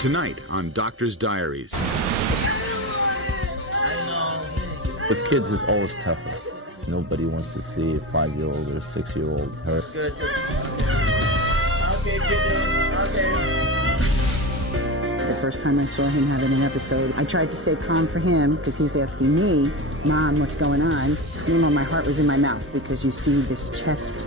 Tonight on Doctor's Diaries. With kids, it's always tougher. Nobody wants to see a 5-year-old or a 6-year-old hurt. Good. Okay, The first time I saw him having an episode, I tried to stay calm for him because he's asking me, Mom, what's going on? Meanwhile, my heart was in my mouth because you see this chest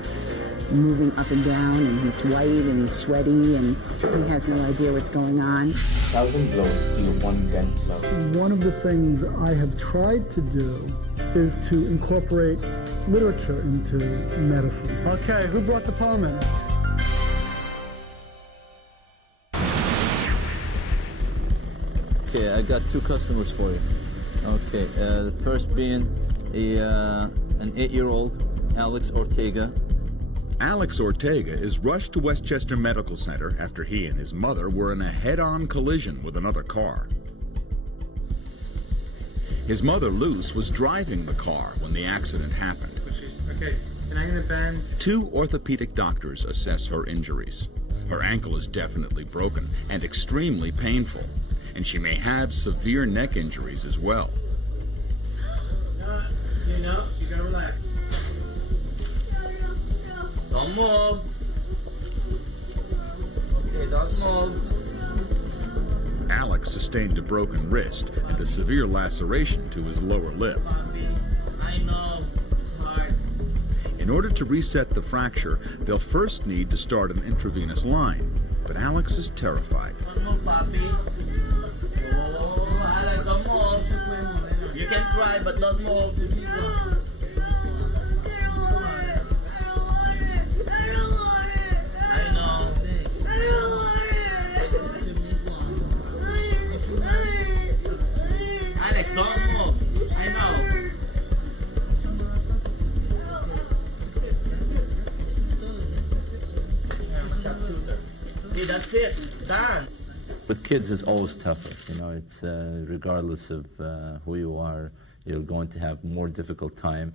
moving up and down, and he's white and he's sweaty and he has no idea what's going on. 1,000 blows to 1 bent blow. One of the things I have tried to do is to incorporate literature into medicine. Okay, who brought the poem in? Okay, I got 2 customers for you. Okay, the first being an 8-year-old, Alex Ortega. Alex Ortega is rushed to Westchester Medical Center after he and his mother were in a head-on collision with another car. His mother, Luce, was driving the car when the accident happened. Okay, can I get a bend? 2 orthopedic doctors assess her injuries. Her ankle is definitely broken and extremely painful, and she may have severe neck injuries as well. You gotta relax. Don't move. Okay, don't move. Alex sustained a broken wrist and a severe laceration to his lower lip. I know, it's hard. In order to reset the fracture, they'll first need to start an intravenous line, but Alex is terrified. Don't move, Papi. Oh, Alex, don't move. You can try, but don't move. Alex, don't move. I know. Okay, that's it. Done. With kids, it's always tougher. You know, it's regardless of who you are, you're going to have more difficult time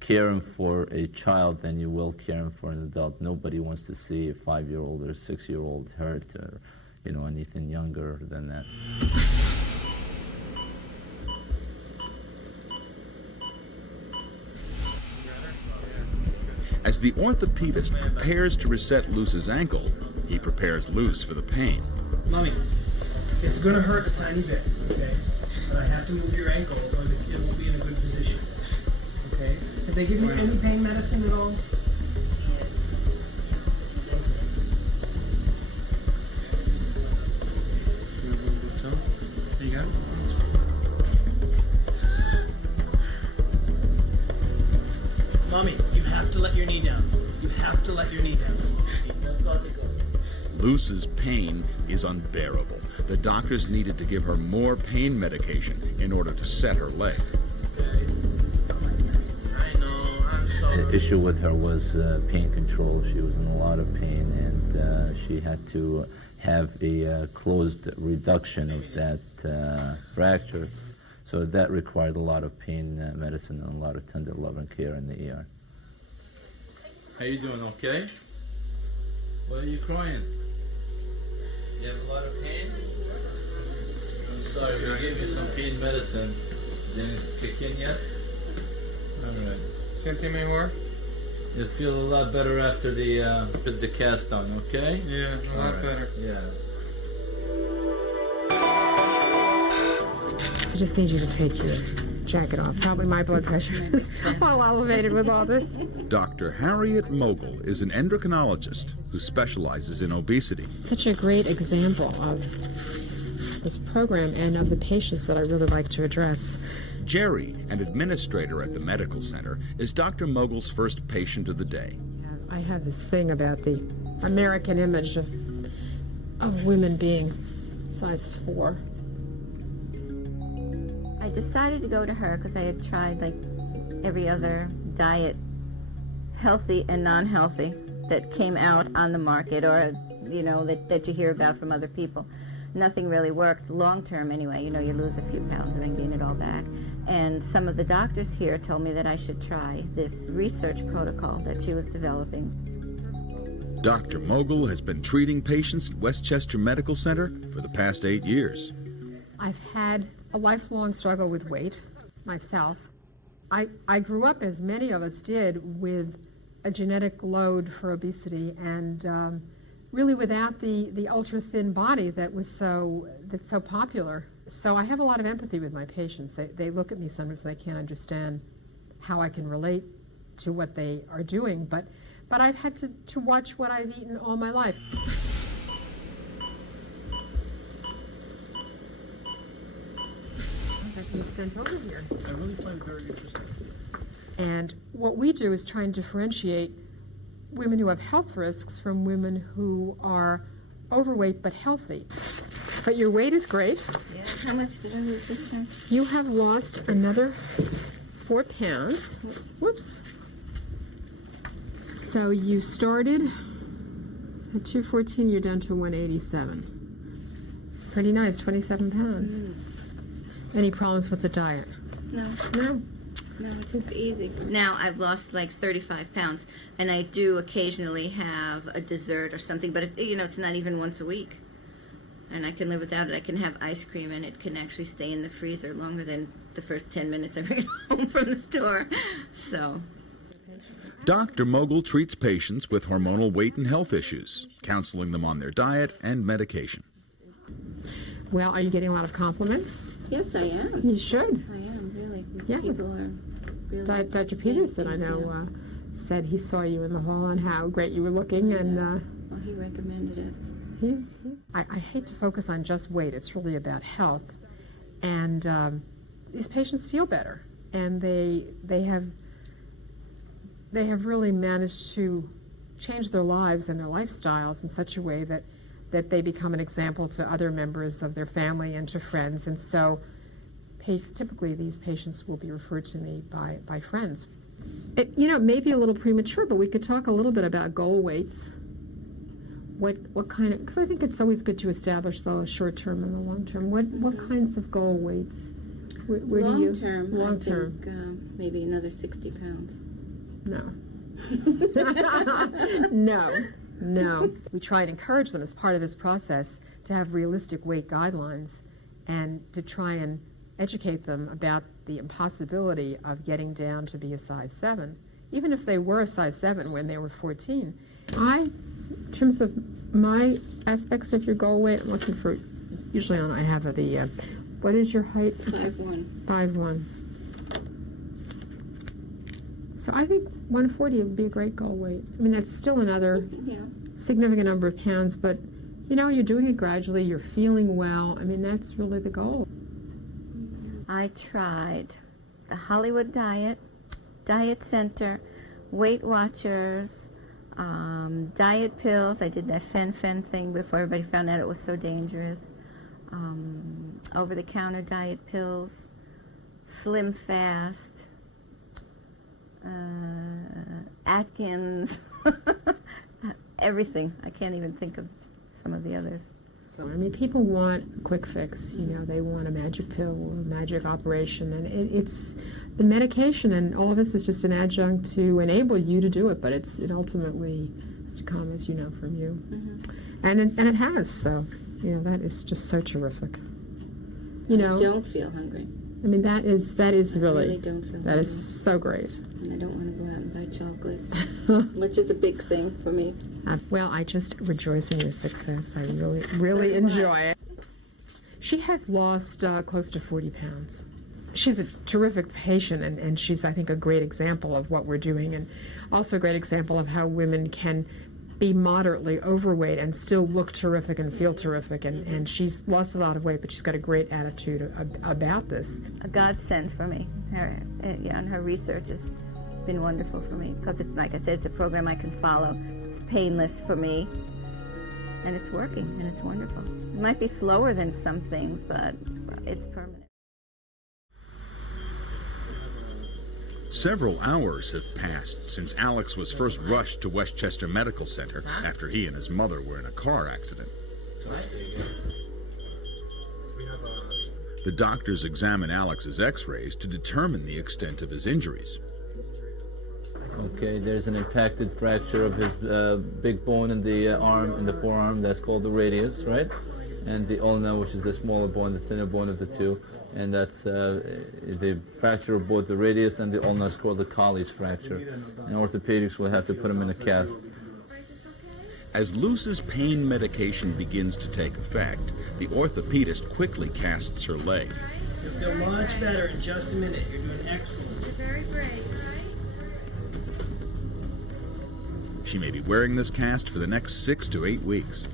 caring for a child than you will caring for an adult. Nobody wants to see a 5-year-old or a 6-year-old hurt or, you know, anything younger than that. As the orthopedist prepares to reset Luce's ankle, he prepares Luce for the pain. Mommy, it's going to hurt a tiny bit, okay? But I have to move your ankle or the kid won't be in a good position, okay? Did they give you any pain medicine at all? There you go. Mommy, you have to let your knee down. You have to let your knee down. Luce's pain is unbearable. The doctors needed to give her more pain medication in order to set her leg. I know, I'm sorry. The issue with her was pain control. She was in a lot of pain, and she had to have a closed reduction of that fracture. So that required a lot of pain medicine and a lot of tender loving care in the ER. How you doing, okay? Why are you crying? You have a lot of pain? I'm sorry, we gave you some pain medicine. Didn't kick in yet? Alright. Senti mejor? You'll feel a lot better after the cast on, okay? Yeah, a lot better. Yeah. I just need you to take your jacket off. Probably my blood pressure is well elevated with all this. Dr. Harriet Mogul is an endocrinologist who specializes in obesity. Such a great example of this program and of the patients that I really like to address. Jerry, an administrator at the medical center, is Dr. Mogul's first patient of the day. I have this thing about the American image of women being size 4. I decided to go to her because I had tried like every other diet, healthy and non-healthy, that came out on the market or, you know, that you hear about from other people. Nothing really worked long term anyway. You know, you lose a few pounds and then gain it all back. And some of the doctors here told me that I should try this research protocol that she was developing. Dr. Mogul has been treating patients at Westchester Medical Center for the past 8 years. I've had a lifelong struggle with weight myself. I grew up, as many of us did, with a genetic load for obesity and really without the ultra-thin body that's so popular. So I have a lot of empathy with my patients. They look at me sometimes and they can't understand how I can relate to what they are doing, but I've had to watch what I've eaten all my life. That's been sent over here. I really find it very interesting. And what we do is try and differentiate women who have health risks from women who are overweight but healthy. But your weight is great. Yeah. How much did I lose this time? You have lost another 4 pounds. Whoops. So you started at 214, you're down to 187. Pretty nice, 27 pounds. Any problems with the diet? No. No. No, it's easy. Now I've lost like 35 pounds, and I do occasionally have a dessert or something, but it's not even once a week. And I can live without it. I can have ice cream, and it can actually stay in the freezer longer than the first 10 minutes I bring it home from the store. So. Dr. Mogul treats patients with hormonal weight and health issues, counseling them on their diet and medication. Well, are you getting a lot of compliments? Yes, I am. You should. I am, really. Yeah. People are really Dr. Peterson, I know, said he saw you in the hall and how great you were looking, and well, he recommended it. I hate to focus on just weight. It's really about health, and these patients feel better, and they have really managed to change their lives and their lifestyles in such a way that they become an example to other members of their family and to friends. And so typically these patients will be referred to me by friends. It may be a little premature, but we could talk a little bit about goal weights. What kind of, because I think it's always good to establish the short term and the long term. What kinds of goal weights? Where do you? Long term. I think maybe another 60 pounds. No. No. We try and encourage them as part of this process to have realistic weight guidelines and to try and educate them about the impossibility of getting down to be a size 7, even if they were a size 7 when they were 14. In terms of my aspects of your goal weight, I'm looking for, usually I have what is your height? 5'1". 5'1". So I think 140 would be a great goal weight. I mean, that's still another significant number of pounds, but you're doing it gradually, you're feeling well. I mean, that's really the goal. I tried the Hollywood Diet, Diet Center, Weight Watchers, diet pills. I did that fen thing before everybody found out it was so dangerous. Over-the-counter diet pills, Slim Fast, Atkins, everything. I can't even think of some of the others. So, I mean, people want a quick fix. They want a magic pill or a magic operation, and it's the medication and all of this is just an adjunct to enable you to do it, but it ultimately has to come, as you know, from you. Mm-hmm. And it has, so, that is just so terrific. I don't feel hungry. I mean, that is really, really don't feel that hungry. Is so great. And I don't want to go out and buy chocolate, which is a big thing for me. Well, I just rejoice in your success. I really enjoy it. She has lost close to 40 pounds. She's a terrific patient, and she's, I think, a great example of what we're doing, and also a great example of how women can be moderately overweight and still look terrific and feel terrific. And she's lost a lot of weight, but she's got a great attitude about this. A godsend for me. And her research has been wonderful for me because, like I said, it's a program I can follow. It's painless for me, and it's working, and it's wonderful. It might be slower than some things, but it's permanent. Several hours have passed since Alex was first rushed to Westchester Medical Center after he and his mother were in a car accident. The doctors examine Alex's x-rays to determine the extent of his injuries. Okay, there's an impacted fracture of his big bone in the arm, in the forearm, that's called the radius, right? And the ulna, which is the smaller bone, the thinner bone of the two, and that's the fracture of both the radius and the ulna is called the Colles fracture. And orthopedics will have to put him in a cast. As Luce's pain medication begins to take effect, the orthopedist quickly casts her leg. You'll feel much better in just a minute. You're doing excellent. You're very brave. She may be wearing this cast for the next 6 to 8 weeks.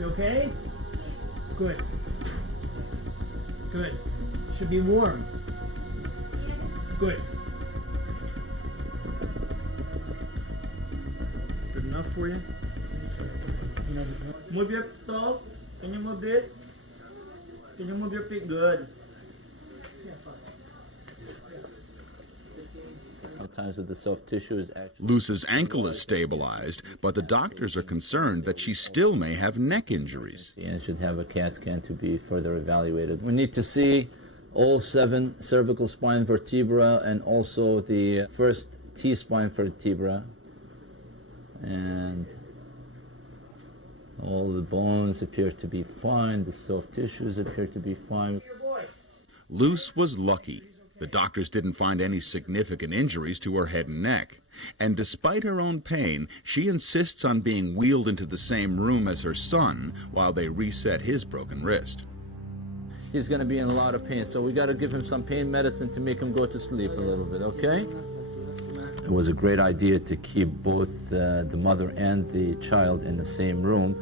Okay? Good. Good. Should be warm. Good. Good enough for you? Move your toe. Can you move this? Can you move your feet? Good. Sometimes with the soft tissue is actually... Luce's ankle is stabilized, but the doctors are concerned that she still may have neck injuries. And should have a CAT scan to be further evaluated. We need to see all 7 cervical spine vertebra and also the first T-spine vertebra. And all the bones appear to be fine, the soft tissues appear to be fine. Luce was lucky. The doctors didn't find any significant injuries to her head and neck. And despite her own pain, she insists on being wheeled into the same room as her son while they reset his broken wrist. He's going to be in a lot of pain, so we got to give him some pain medicine to make him go to sleep a little bit, okay? It was a great idea to keep both the mother and the child in the same room,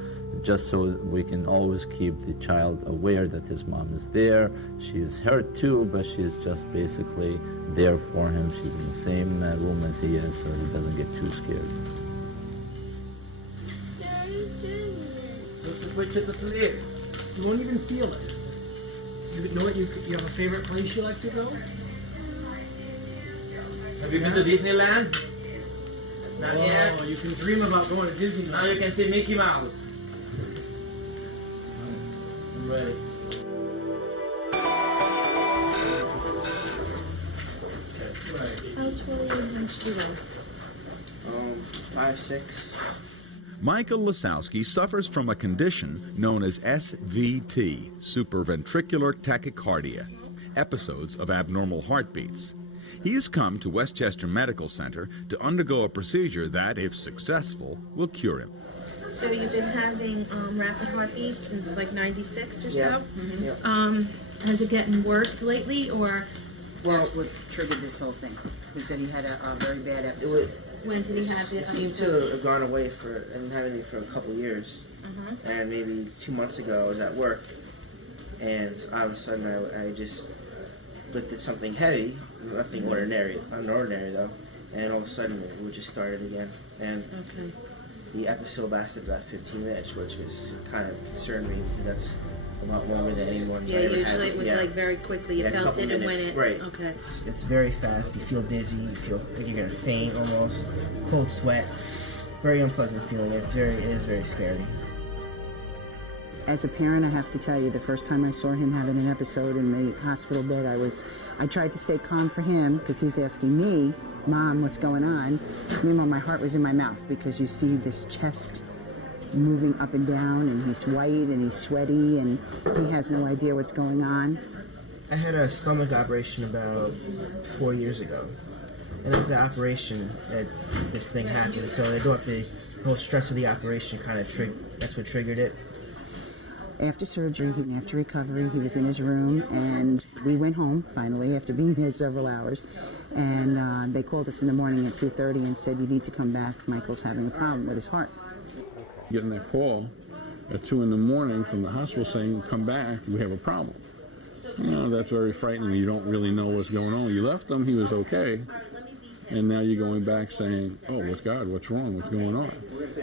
just so we can always keep the child aware that his mom is there. She's hurt too, but she's just basically there for him. She's in the same room as he is, so he doesn't get too scared. Let's put you to sleep. You won't even feel it. You know what? You have a favorite place you like to go? Have you been to Disneyland? Not yet. Oh, you can dream about going to Disneyland. Now you can see Mickey Mouse. I'm ready. How tall and hunched you weigh? 5'6". Michael Lasowski suffers from a condition known as SVT, supraventricular tachycardia, episodes of abnormal heartbeats. He has come to Westchester Medical Center to undergo a procedure that, if successful, will cure him. So you've been having rapid heartbeats since like 96 or so? Yeah. Has it gotten worse lately, or? Well, what triggered this whole thing? He said he had a very bad episode. When did he have it? It seemed to have gone away and having it for a couple of years. And maybe 2 months ago I was at work, and all of a sudden I just lifted something heavy, nothing unordinary though, and all of a sudden it would just started again. And the episode lasted about 15 minutes, which was kind of concerned me because that's a lot longer than anyone. Yeah, usually it was like very quickly. You felt it and when it. Right. Okay. It's very fast. You feel dizzy. You feel like you're gonna faint almost. Cold sweat. Very unpleasant feeling. It is very scary. As a parent, I have to tell you, the first time I saw him having an episode in the hospital bed, I tried to stay calm for him because he's asking me, Mom, what's going on? Meanwhile, my heart was in my mouth because you see this chest moving up and down, and he's white and he's sweaty and he has no idea what's going on. I had a stomach operation about 4 years ago. And after the operation, this thing happened. So they thought the whole stress of the operation kind of that's what triggered it. After surgery, after recovery, he was in his room, and we went home, finally, after being there several hours. And they called us in the morning at 2:30 and said, you need to come back. Michael's having a problem with his heart. Getting that call at 2 in the morning from the hospital saying, come back, we have a problem. You know, that's very frightening. You don't really know what's going on. You left him, he was okay. And now you're going back saying, oh, what's wrong, what's going on?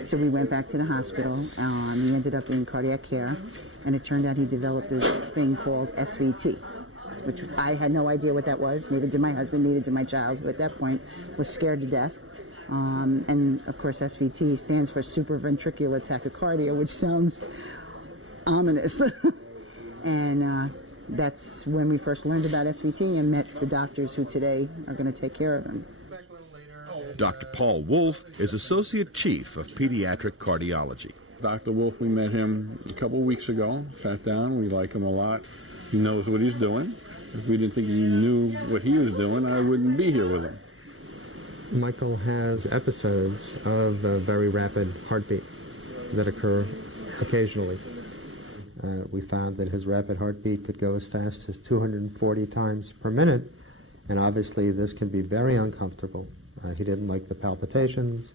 So we went back to the hospital. He ended up in cardiac care. and it turned out he developed this thing called SVT, which I had no idea what that was. Neither did my husband, neither did my child, who at that point was scared to death. And of course, SVT stands for supraventricular tachycardia, which sounds ominous. And that's when we first learned about SVT and met the doctors who today are going to take care of him. Dr. Paul Wolf is Associate Chief of Pediatric Cardiology. Dr. Wolf, we met him a couple of weeks ago, sat down, we like him a lot. He knows what he's doing. If we didn't think he knew what he was doing, I wouldn't be here with him. Michael has episodes of very rapid heartbeat that occur occasionally. We found that his rapid heartbeat could go as fast as 240 times per minute, and obviously this can be very uncomfortable. He didn't like the palpitations.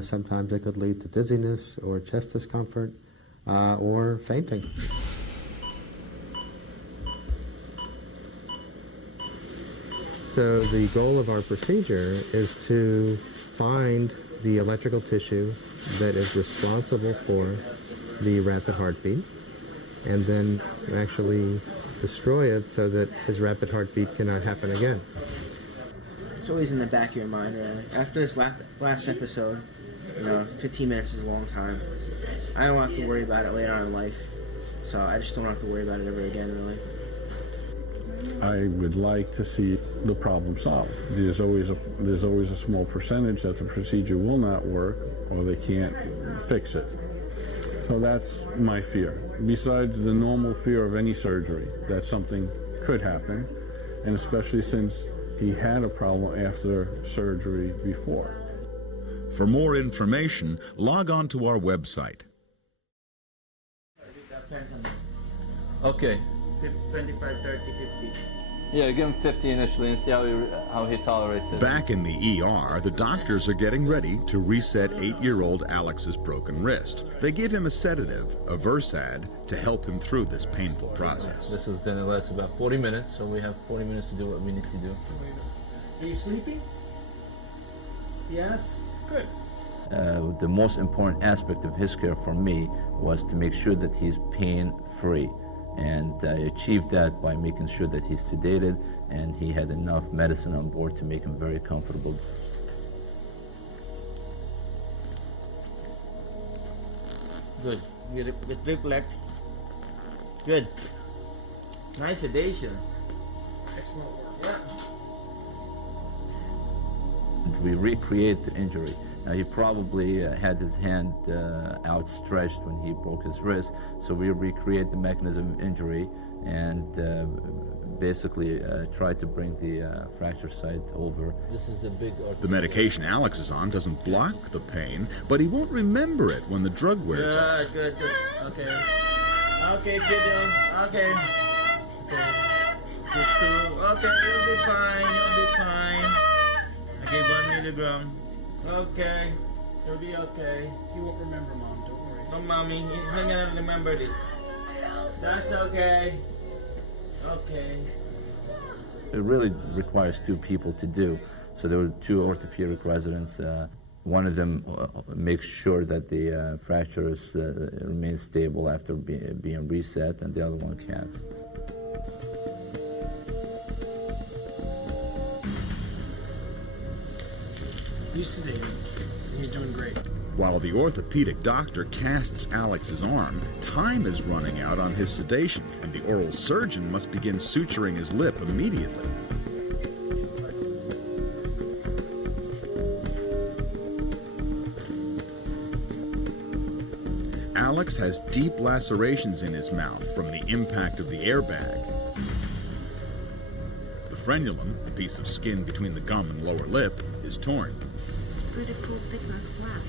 Sometimes it could lead to dizziness or chest discomfort or fainting. So the goal of our procedure is to find the electrical tissue that is responsible for the rapid heartbeat and then actually destroy it so that his rapid heartbeat cannot happen again. It's always in the back of your mind, really. After this last episode, 15 minutes is a long time. I don't have to worry about it later on in life, so I just don't have to worry about it ever again, really. I would like to see the problem solved. There's always a small percentage that the procedure will not work or they can't fix it. So that's my fear. Besides the normal fear of any surgery, that something could happen, and especially since he had a problem after surgery before. For more information, log on to our website. Okay. 25, 30, 50. Yeah, give him 50 initially and see how he tolerates it. Back in the ER, the doctors are getting ready to reset 8-year-old Alex's broken wrist. They give him a sedative, a Versad, to help him through this painful process. This is going to last about 40 minutes, so we have 40 minutes to do what we need to do. Are you sleeping? Yes? Good. The most important aspect of his care for me was to make sure that he's pain-free. And I achieved that by making sure that he's sedated and he had enough medicine on board to make him very comfortable. Good. With reflex. Good. Nice sedation. Excellent work. And we recreate the injury. Now, he probably had his hand outstretched when he broke his wrist, so we recreate the mechanism of injury and basically try to bring the fracture site over. This is the big... The medication Alex is on doesn't block the pain, but he won't remember it when the drug wears off. Good. Okay. Okay, kiddo. Okay. Good too. Okay, you'll be fine. Okay, 1 milligram. Okay, you'll be okay. You won't remember, Mom. Don't worry. No, Mommy, he's not gonna remember this. That's okay. Okay. It really requires 2 people to do. So there were 2 orthopedic residents. One of them makes sure that the fracture remains stable after being reset, and the other one casts. He's sedated. He's doing great. While the orthopedic doctor casts Alex's arm, time is running out on his sedation, and the oral surgeon must begin suturing his lip immediately. Alex has deep lacerations in his mouth from the impact of the airbag. The frenulum, the piece of skin between the gum and lower lip, is torn. Pretty cool thickness flap,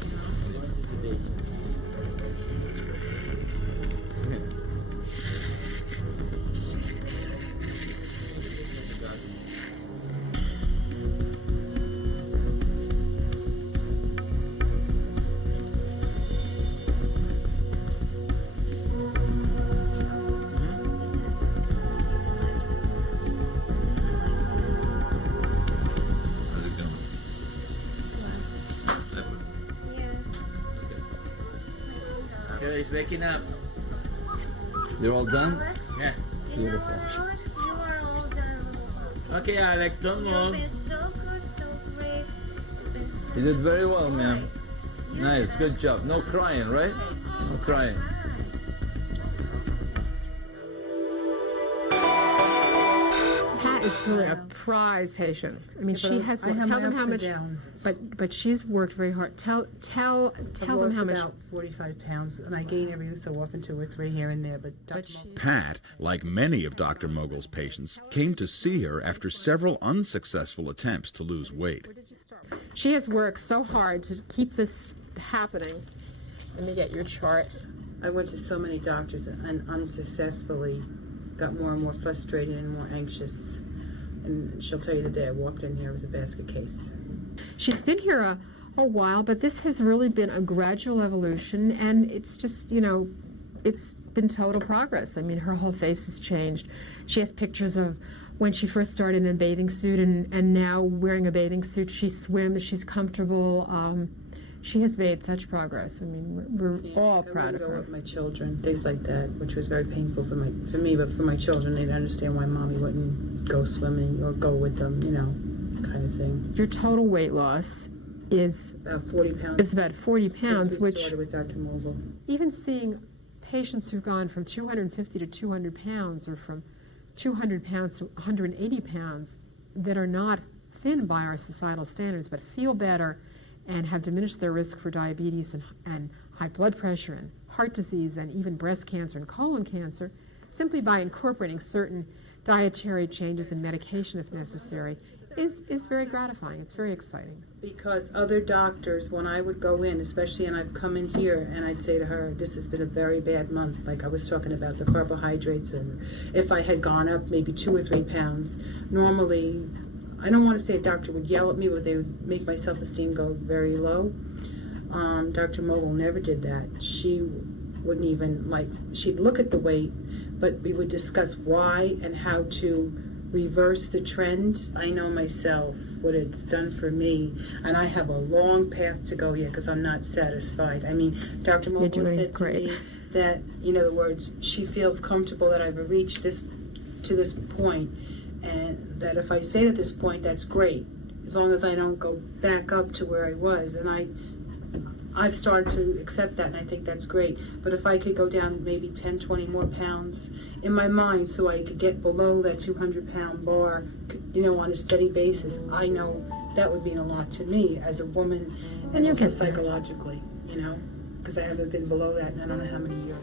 He's waking up. You're all done? Yeah. Beautiful. Okay, Alex, don't move. You did very well, ma'am. Nice, good job. No crying, right? No crying. Pat is really a prize patient. I mean, she has. Tell them how much. But she's worked very hard. Tell them how much. About 45 pounds, and I gain every so often 2 or 3 here and there. But Pat, like many of Dr. Mogul's patients, came to see her after several unsuccessful attempts to lose weight. She has worked so hard to keep this happening. Let me get your chart. I went to so many doctors and unsuccessfully got more and more frustrated and more anxious. And she'll tell you the day I walked in here, it was a basket case. She's been here a while, but this has really been a gradual evolution, and it's just, you know, it's been total progress. I mean, her whole face has changed. She has pictures of when she first started in a bathing suit and now wearing a bathing suit. She swims, she's comfortable. She has made such progress. I mean, we're all proud of her. With my children, things like that, which was very painful for me, but for my children, they'd understand why mommy wouldn't go swimming or go with them, you know, kind of thing. Your total weight loss is about 40 pounds. It's about 40 pounds, since we which started with Dr. Mogul. Even seeing patients who've gone from 250 to 200 pounds or from 200 pounds to 180 pounds that are not thin by our societal standards but feel better and have diminished their risk for diabetes and high blood pressure and heart disease and even breast cancer and colon cancer simply by incorporating certain dietary changes and medication if necessary is very gratifying. It's very exciting. Because other doctors, when I would go in, especially, and I'd come in here and I'd say to her, this has been a very bad month, like I was talking about the carbohydrates, and if I had gone up maybe 2 or 3 pounds, normally, I don't want to say a doctor would yell at me, but they would make my self-esteem go very low. Dr. Mogul never did that. She wouldn't even, she'd look at the weight, but we would discuss why and how to reverse the trend. I know myself what it's done for me, and I have a long path to go yet because I'm not satisfied. I mean, Dr. Mogul said to me that, in other words, she feels comfortable that I've reached this point, and that if I stayed at this point, that's great, as long as I don't go back up to where I was. And I've started to accept that, and I think that's great. But if I could go down maybe 10, 20 more pounds in my mind so I could get below that 200-pound bar, on a steady basis, I know that would mean a lot to me as a woman and also psychologically, because I haven't been below that in I don't know how many years.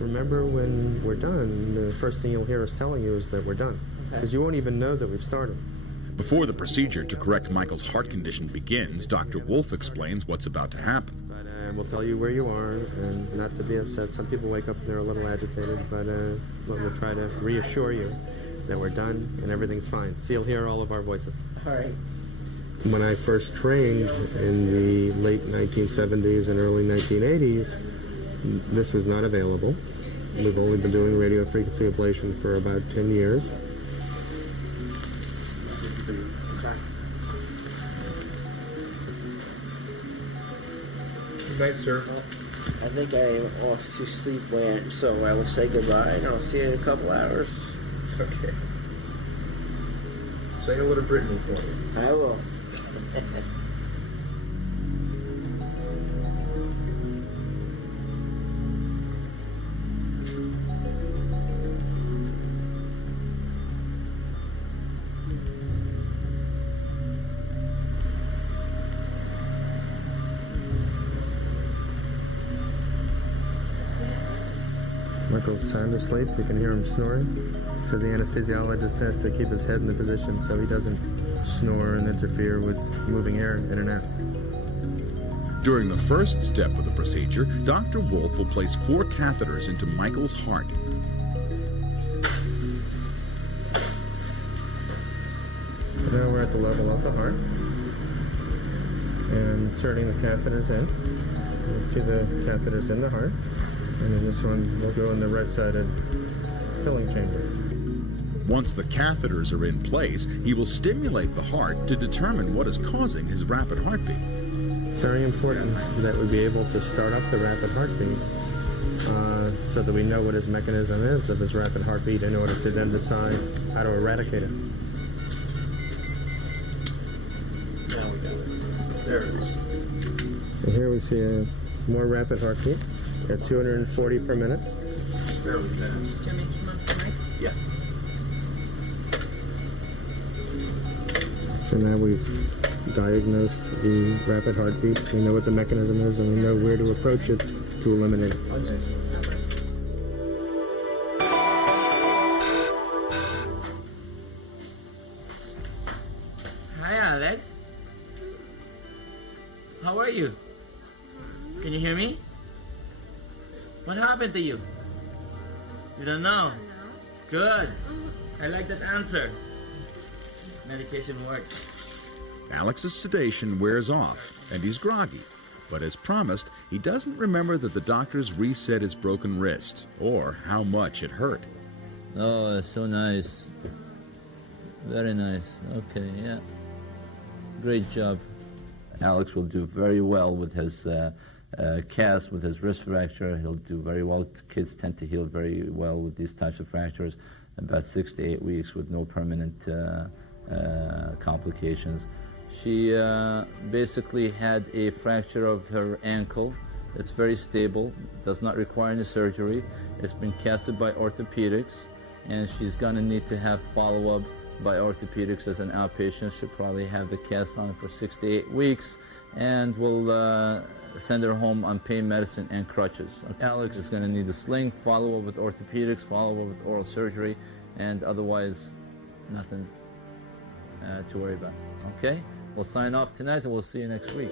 Remember, when we're done, the first thing you'll hear us telling you is that we're done. Because you won't even know that we've started. Before the procedure to correct Michael's heart condition begins, Dr. Wolf explains what's about to happen. We'll tell you where you are, and not to be upset. Some people wake up and they're a little agitated, but we'll try to reassure you that we're done and everything's fine. So you'll hear all of our voices. All right. When I first trained in the late 1970s and early 1980s, this was not available. We've only been doing radiofrequency ablation for about 10 years. Good night, sir. I think I'm off to sleep, so I will say goodbye, and I'll see you in a couple hours. Okay. Say hello to Brittany for me. I will. Michael's sound asleep. You can hear him snoring. So the anesthesiologist has to keep his head in the position so he doesn't snore and interfere with moving air in and out. During the first step of the procedure, Dr. Wolf will place 4 catheters into Michael's heart. Now we're at the level of the heart and inserting the catheters in. You can see the catheters in the heart. And then this one will go in the right-sided filling chamber. Once the catheters are in place, he will stimulate the heart to determine what is causing his rapid heartbeat. It's very important that we be able to start up the rapid heartbeat so that we know what his mechanism is of his rapid heartbeat in order to then decide how to eradicate it. Now we got it. There it is. So here we see a more rapid heartbeat at 240 per minute. Fairly fast. Jimmy, come up to next. Yeah. So now we've diagnosed the rapid heartbeat. We know what the mechanism is, and we know where to approach it to eliminate it. Hi, Alex. How are you? Can you hear me? What happened to you? You don't know? Good. I like that answer. Medication works. Alex's sedation wears off, and he's groggy. But as promised, he doesn't remember that the doctors reset his broken wrist, or how much it hurt. Oh, that's so nice. Very nice. Okay, yeah. Great job. Alex will do very well with his cast, with his wrist fracture. He'll do very well. Kids tend to heal very well with these types of fractures. About 6 to 8 weeks with no permanent complications. She basically had a fracture of her ankle. It's very stable, does not require any surgery. It's been casted by orthopedics, and she's gonna need to have follow-up by orthopedics as an outpatient. She'll probably have the cast on for 6 to 8 weeks, and we'll send her home on pain medicine and crutches. Alex is gonna need a sling, follow-up with orthopedics, follow-up with oral surgery, and otherwise nothing to worry about. Okay? We'll sign off tonight, and we'll see you next week.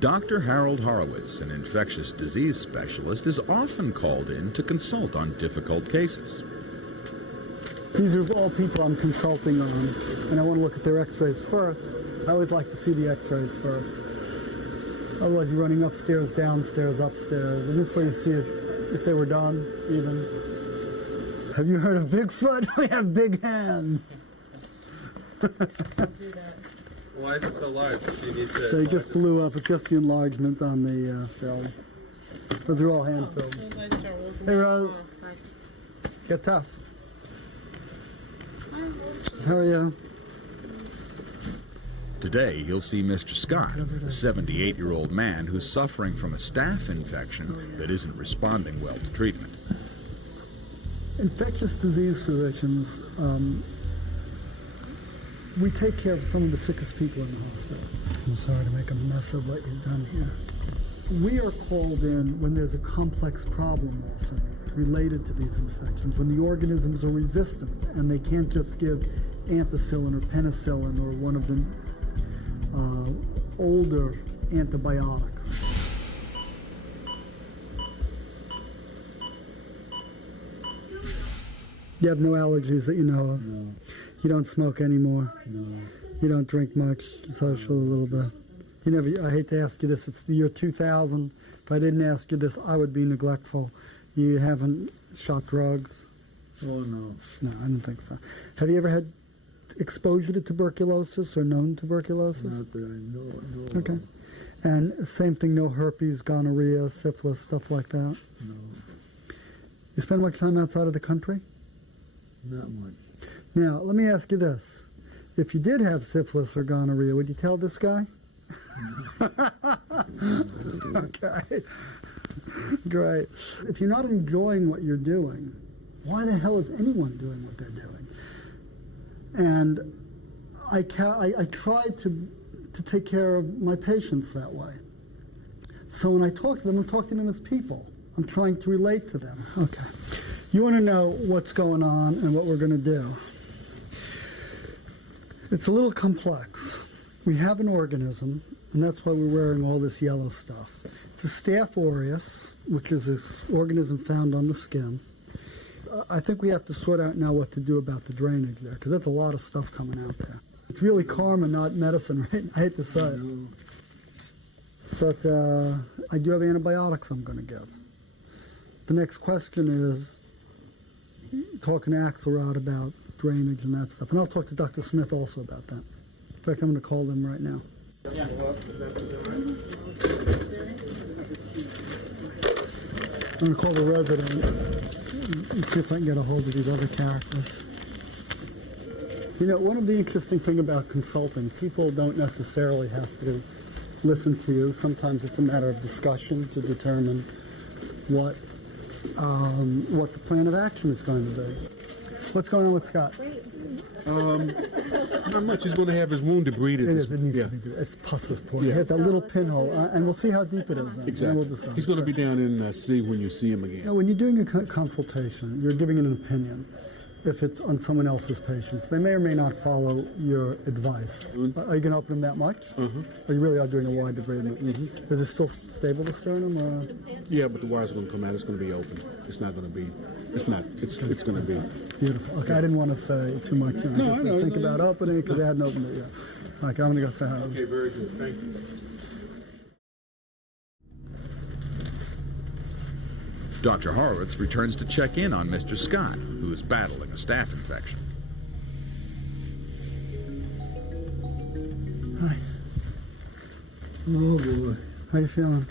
Dr. Harold Horowitz, an infectious disease specialist, is often called in to consult on difficult cases. These are all people I'm consulting on, and I want to look at their x-rays first. I always like to see the x-rays first. Otherwise, you're running upstairs, downstairs, upstairs, and this way you see if they were done, even. Have you heard of Bigfoot? We have big hands. Why is it so large? Do you need to They just blew up. It's just the enlargement on the film. Those are all hand filmed. Hey, Rose. Get tough. How are you? Today, he'll see Mr. Scott, a 78-year-old man who's suffering from a staph infection that isn't responding well to treatment. Infectious disease physicians, we take care of some of the sickest people in the hospital. I'm sorry to make a mess of what you've done here. We are called in when there's a complex problem often related to these infections, when the organisms are resistant and they can't just give ampicillin or penicillin or one of the older antibiotics. You have no allergies that you know of? No. You don't smoke anymore? No. You don't drink much, social a little bit? You never, I hate to ask you this, it's the year 2000. If I didn't ask you this, I would be neglectful. You haven't shot drugs? Oh, no. No, I don't think so. Have you ever had exposure to tuberculosis or known tuberculosis? Not that I know. No. Okay. And same thing, no herpes, gonorrhea, syphilis, stuff like that? No. You spend much time outside of the country? Not much. Now, let me ask you this. If you did have syphilis or gonorrhea, would you tell this guy? Okay. Great. If you're not enjoying what you're doing, why the hell is anyone doing what they're doing? And I try to take care of my patients that way. So when I talk to them, I'm talking to them as people. I'm trying to relate to them. Okay. You want to know what's going on and what we're going to do. It's a little complex. We have an organism, and that's why we're wearing all this yellow stuff. It's a staph aureus, which is this organism found on the skin. I think we have to sort out now what to do about the drainage there, because that's a lot of stuff coming out there. It's really karma, not medicine, right? I hate to say it. But I do have antibiotics I'm going to give. The next question is talking to Axelrod about drainage and that stuff. And I'll talk to Dr. Smith also about that. In fact, I'm going to call them right now. I'm going to call the resident and see if I can get a hold of these other characters. You know, one of the interesting things about consulting, people don't necessarily have to listen to you. Sometimes it's a matter of discussion to determine what the plan of action is going to be. What's going on with Scott? Not much. He's going to have his wound debrided. It is. It needs to be. It's pus's point. It has that little pinhole, and we'll see how deep it is. Then. Exactly. And we'll decide. He's going to be down in C when you see him again. You know, when you're doing a consultation, you're giving an opinion. If it's on someone else's patients, they may or may not follow your advice. Are you going to open them that much? Or you really are doing a wide debridement? Is it still stable, the sternum? Or? Yeah, but the wires are going to come out. It's going to be open. It's not going to be. It's not. It's going to be. Beautiful. Okay, I didn't want to say too much. You know, I know. Think about opening it because they hadn't opened it yet. Okay, I'm going to go say hi. Okay, very good. Thank you. Dr. Horowitz returns to check in on Mr. Scott, who is battling a staph infection. Hi. Oh, boy. How you feeling?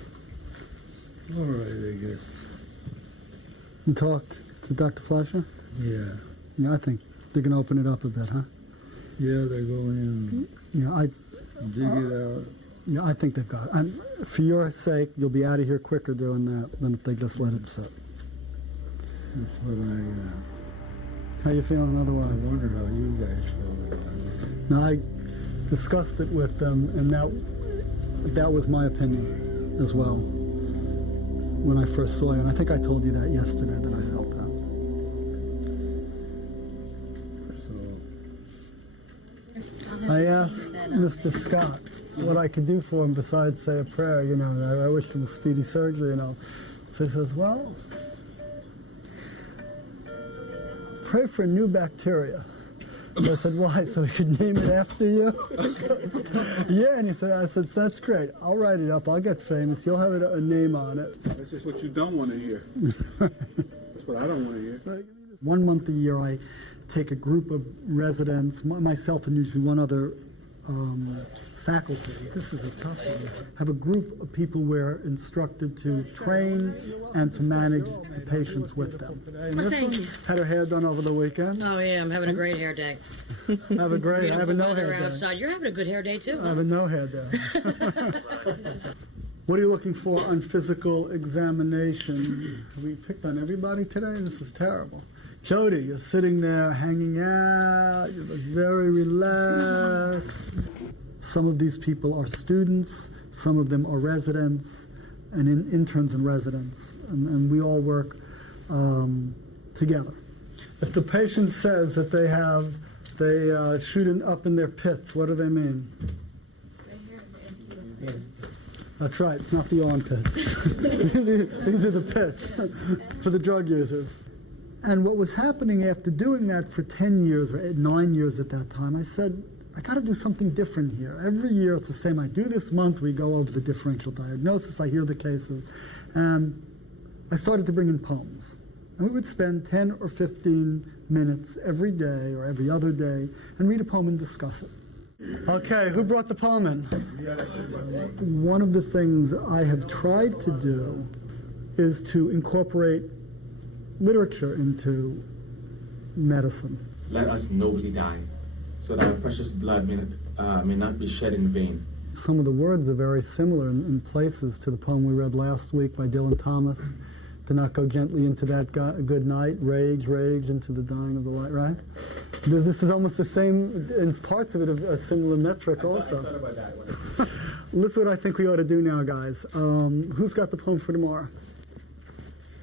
All right, I guess. You talked to Dr. Fleischer? Yeah. Yeah, I think they're going to open it up a bit, huh? Yeah, they're going in. Yeah, dig it out. Yeah, I think they've got it. For your sake, you'll be out of here quicker doing that than if they just let it sit. That's what How you feeling otherwise? I wonder how you guys feel about it. No, I discussed it with them, and that was my opinion as well when I first saw you. And I think I told you that yesterday, that I felt that. I asked Mr. Scott what I could do for him besides say a prayer, you know. I wished him a speedy surgery, you know. So he says, well, pray for new bacteria. And I said, why? So he could name it after you? Yeah, and he said, I said, that's great. I'll write it up. I'll get famous. You'll have a name on it. That's just what you don't want to hear. That's what I don't want to hear. 1 month a year, I take a group of residents, myself and usually one other faculty. This is a tough one. Have a group of people we're instructed to train and to manage the patients with them. Had her hair done over the weekend. Oh yeah, I'm having a great hair day. Have a great. I have a no hair day. Outside. You're having a good hair day too. I have a no hair day. What are you looking for on physical examination? Have we picked on everybody today? This is terrible. Jody, you're sitting there hanging out. You look very relaxed. Some of these people are students, some of them are residents, and interns and residents, and we all work together. If the patient says that they shoot up in their pits, what do they mean? That's right, it's not the armpits. These are the pits for the drug users. And what was happening after doing that for 10 years, or 9 years at that time, I said, I got to do something different here. Every year it's the same. I do this month, we go over the differential diagnosis, I hear the cases, and I started to bring in poems. And we would spend 10 or 15 minutes every day or every other day and read a poem and discuss it. Okay, who brought the poem in? One of the things I have tried to do is to incorporate literature into medicine. Let us nobly die, so that our precious blood may not be shed in vain. Some of the words are very similar in places to the poem we read last week by Dylan Thomas. Do not go gently into that good night, rage, rage into the dying of the light, right? This is almost the same, in parts of it, a similar metric also. I thought about that one. Listen what I think we ought to do now, guys. Who's got the poem for tomorrow?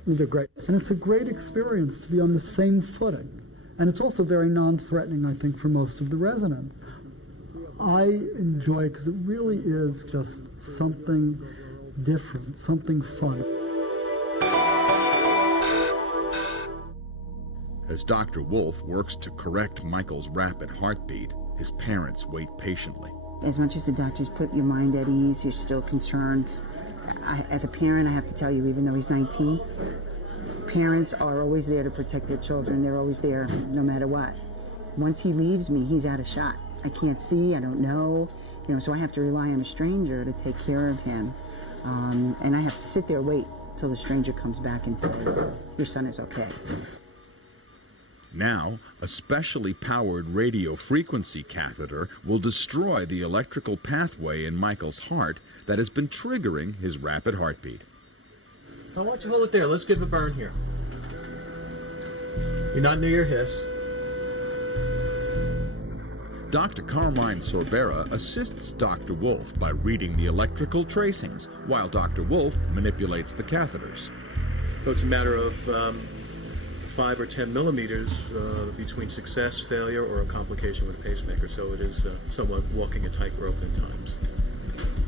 You did great. And it's a great experience to be on the same footing. And it's also very non-threatening, I think, for most of the residents. I enjoy it because it really is just something different, something fun. As Dr. Wolf works to correct Michael's rapid heartbeat, his parents wait patiently. As much as the doctors put your mind at ease, you're still concerned. As a parent, I have to tell you, even though he's 19, parents are always there to protect their children. They're always there no matter what. Once he leaves me, he's out of shot. I can't see, I don't know. So I have to rely on a stranger to take care of him. And I have to sit there, wait till the stranger comes back and says, your son is okay. Now, a specially powered radio frequency catheter will destroy the electrical pathway in Michael's heart that has been triggering his rapid heartbeat. Now, why don't you hold it there? Let's give a burn here. You're not near your hiss. Dr. Carmine Sorbera assists Dr. Wolf by reading the electrical tracings, while Dr. Wolf manipulates the catheters. So it's a matter of 5 or 10 millimeters between success, failure, or a complication with a pacemaker. So it is somewhat walking a tightrope at times.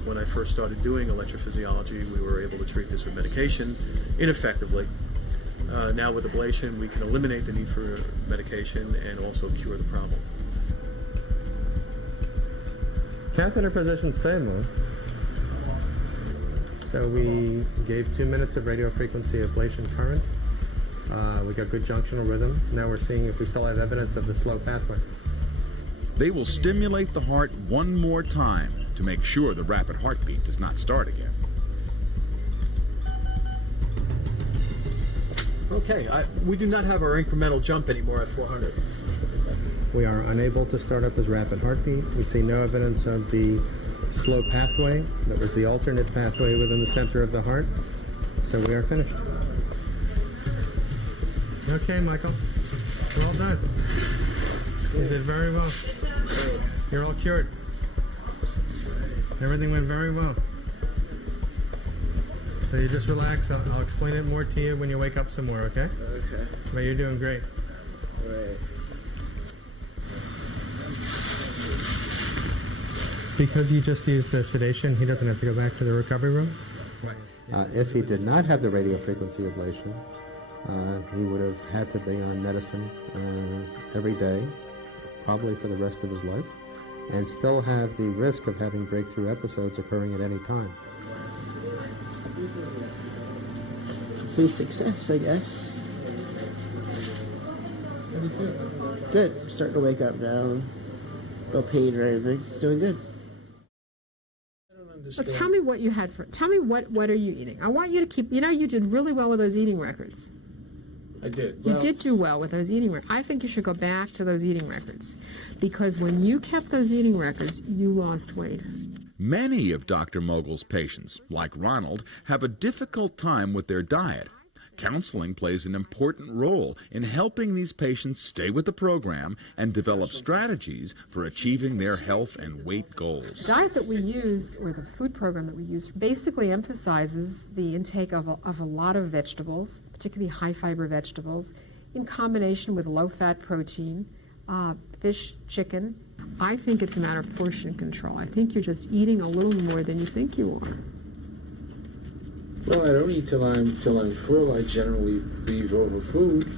When I first started doing electrophysiology, we were able to treat this with medication ineffectively. Now with ablation, we can eliminate the need for medication and also cure the problem. Catheter position stable. So we gave 2 minutes of radiofrequency ablation current. We got good junctional rhythm. Now we're seeing if we still have evidence of the slow pathway. They will stimulate the heart one more time to make sure the rapid heartbeat does not start again. Okay, we do not have our incremental jump anymore at 400. We are unable to start up his rapid heartbeat. We see no evidence of the slow pathway that was the alternate pathway within the center of the heart. So we are finished. Okay, Michael. Well done. You did very well. You're all cured. Everything went very well. So you just relax. I'll explain it more to you when you wake up some more, okay? Okay. But you're doing great. Right. Because you just used the sedation, he doesn't have to go back to the recovery room? If he did not have the radiofrequency ablation, he would have had to be on medicine every day, probably for the rest of his life, and still have the risk of having breakthrough episodes occurring at any time. Complete success, I guess. Good. I'm starting to wake up now. No pain or anything. Doing good. Well, tell me what you had for. Tell me what are you eating? I want you to keep. You did really well with those eating records. I did. You did do well with those eating records. I think you should go back to those eating records, because when you kept those eating records, you lost weight. Many of Dr. Mogul's patients, like Ronald, have a difficult time with their diet. Counseling plays an important role in helping these patients stay with the program and develop strategies for achieving their health and weight goals. The diet that we use, or the food program that we use, basically emphasizes the intake of a lot of vegetables, particularly high-fiber vegetables, in combination with low-fat protein, fish, chicken. I think it's a matter of portion control. I think you're just eating a little more than you think you are. Well, I don't eat till I'm full. I generally leave over food.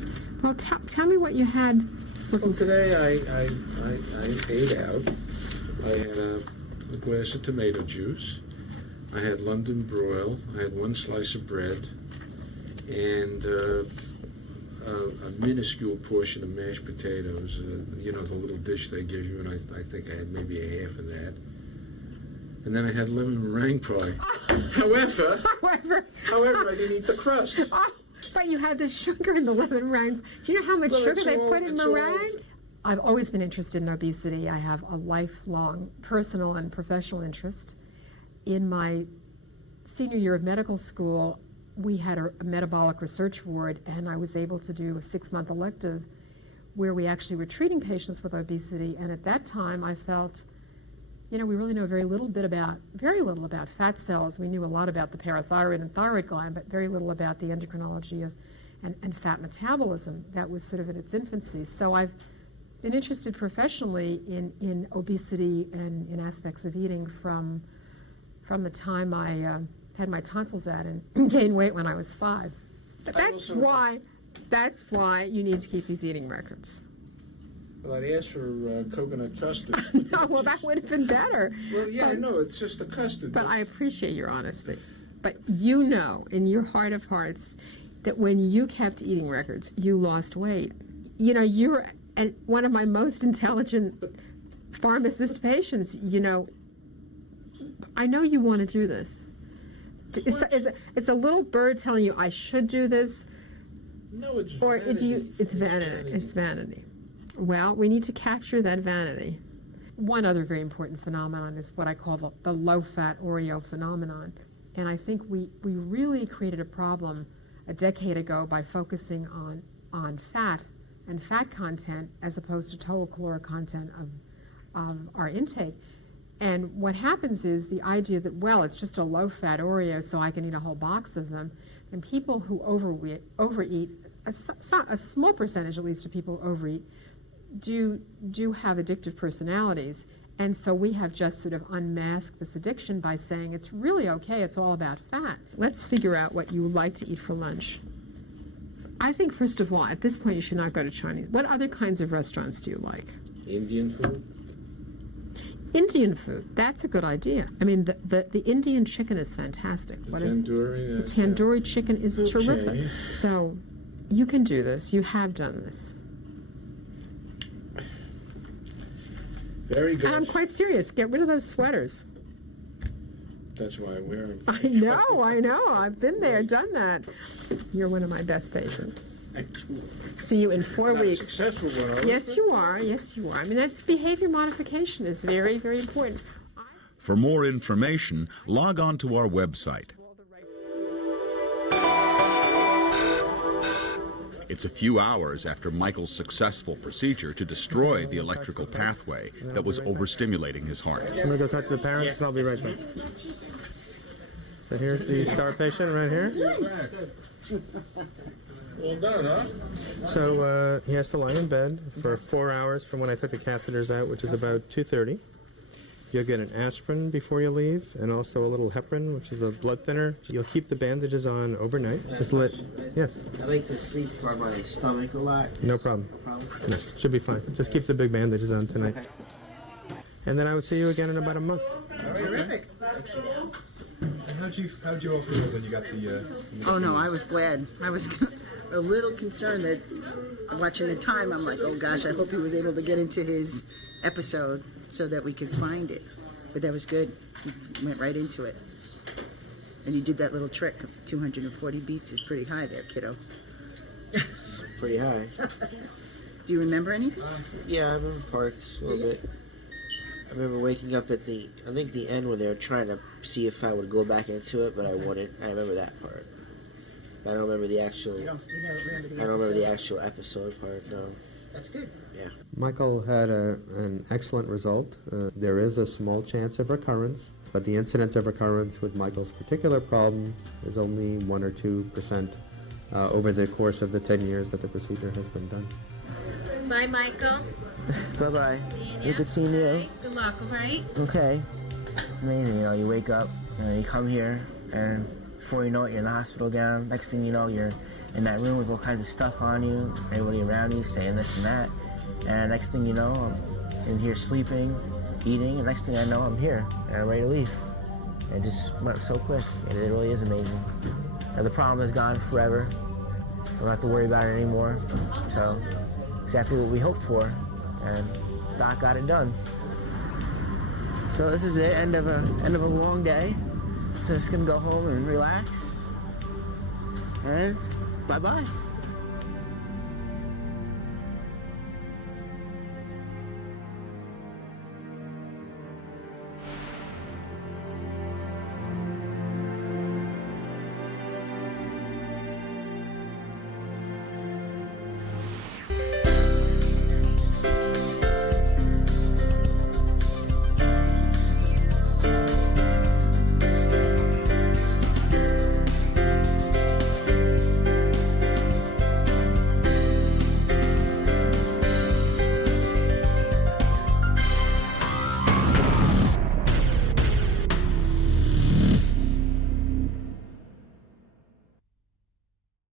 Well, tell me what you had. Well, today I ate out. I had a glass of tomato juice. I had London broil. I had 1 slice of bread, and a minuscule portion of mashed potatoes. The little dish they give you, and I think I had maybe a half of that. And then I had lemon meringue pie. However, I didn't eat the crust. But you had the sugar in the lemon meringue. Do you know how much sugar they put in meringue? I've always been interested in obesity. I have a lifelong personal and professional interest. In my senior year of medical school, we had a metabolic research ward, and I was able to do a 6-month elective where we actually were treating patients with obesity. And at that time, I felt, we really know very little about fat cells. We knew a lot about the parathyroid and thyroid gland, but very little about the endocrinology and fat metabolism. That was sort of in its infancy. So I've been interested professionally in obesity and in aspects of eating from the time I had my tonsils out and gained weight when I was 5. But that's why you need to keep these eating records. Well, I'd asked for coconut custard. No, well, that would have been better. Well, yeah, I know, it's just the custard. But I appreciate your honesty. But you know, in your heart of hearts, that when you kept eating records, you lost weight. You're one of my most intelligent pharmacist patients. I know you want to do this. It's a little bird telling you I should do this. No, it's Or vanity. do you? It's vanity. It's vanity. Well, we need to capture that vanity. One other very important phenomenon is what I call the low-fat Oreo phenomenon. And I think we really created a problem a decade ago by focusing on fat and fat content as opposed to total caloric content of our intake. And what happens is the idea that, well, it's just a low-fat Oreo, so I can eat a whole box of them. And people who overeat, a small percentage at least of people who overeat, do have addictive personalities. And so we have just sort of unmasked this addiction by saying it's really okay, it's all about fat. Let's figure out what you would like to eat for lunch. I think, first of all, at this point, you should not go to Chinese. What other kinds of restaurants do you like? Indian food? Indian food, that's a good idea. I mean, the Indian chicken is fantastic. The tandoori. The tandoori chicken is Okay. terrific. So you can do this. You have done this. Very good. And I'm quite serious. Get rid of those sweaters. That's why I wear them. I know. I've been there, done that. You're one of my best patients. See you in 4 Not a weeks. successful one, are we? Yes, you are. Yes, you are. I mean, that's behavior modification is very, very important. For more information, log on to our website. It's a few hours after Michael's successful procedure to destroy the electrical pathway that was overstimulating his heart. I'm going to go talk to the parents, and I'll be right back. So here's the star patient right here. Well done, huh? So he has to lie in bed for 4 hours from when I took the catheters out, which is about 2:30. You'll get an aspirin before you leave, and also a little heparin, which is a blood thinner. You'll keep the bandages on overnight. Just yes. I like to sleep on my stomach a lot. No problem. No, should be fine. Just keep the big bandages on tonight. And then I would see you again in about a month. Terrific. How'd you all feel when you got the? Oh no, I was glad. I was a little concerned that watching the time, I'm like, oh gosh, I hope he was able to get into his episode so that we could find it. But that was good. He went right into it. And you did that little trick of 240 beats is pretty high there, kiddo. It's pretty high. Do you remember anything? Yeah, I remember parts a little bit. I remember waking up at the end when they were trying to see if I would go back into it, but I wouldn't. I remember that part. I don't remember the actual. You never remember the I don't remember the actual episode part. No. That's good. Yeah. Michael had an excellent result. There is a small chance of recurrence, but the incidence of recurrence with Michael's particular problem is only 1 or 2% over the course of the 10 years that the procedure has been done. Bye, Michael. Bye-bye. Seeing Good seeing you. Okay. Good luck, all right? Okay. It's amazing, you know, you wake up, you come here, and before you know it, you're in the hospital gown. Next thing you know, you're in that room with all kinds of stuff on you, everybody around you saying this and that. And next thing you know, I'm in here sleeping, eating, and next thing I know, I'm here, and I'm ready to leave. It just went so quick. It really is amazing. And the problem is gone forever. Don't have to worry about it anymore. So, exactly what we hoped for, and Doc got it done. So this is it, end of a long day. So just gonna go home and relax. And bye-bye.